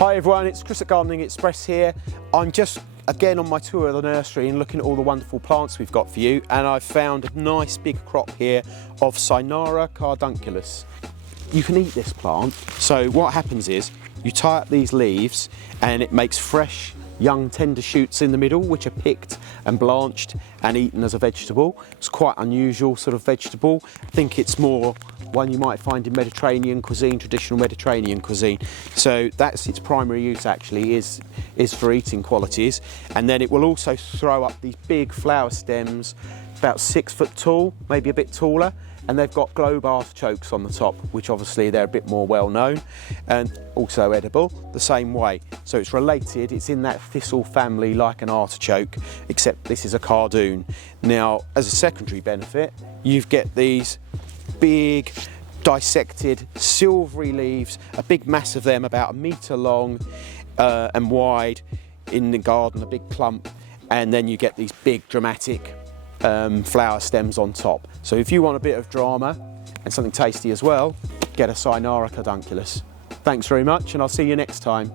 Hi everyone, it's Chris at Gardening Express here. I'm just again on my tour of the nursery and looking at all the wonderful plants we've got for you, and I've found a nice big crop here of Cynara Cardunculus. You can eat this plant, so what happens is you tie up these leaves and it makes fresh young tender shoots in the middle, which are picked and blanched and eaten as a vegetable. It's quite unusual sort of vegetable. I think it's more one you might find in Mediterranean cuisine, traditional Mediterranean cuisine. So that's its primary use actually, is for eating qualities. And then it will also throw up these big flower stems, about 6 foot tall, maybe a bit taller. And they've got globe artichokes on the top, which obviously they're a bit more well known, and also edible the same way. So it's related, it's in that thistle family like an artichoke, except this is a cardoon. Now, as a secondary benefit, you get these big dissected silvery leaves, a big mass of them about 1 metre long and wide in the garden, a big clump, and then you get these big dramatic flower stems on top. So if you want a bit of drama and something tasty as well, get a Cynara Cardunculus. Thanks very much, and I'll see you next time.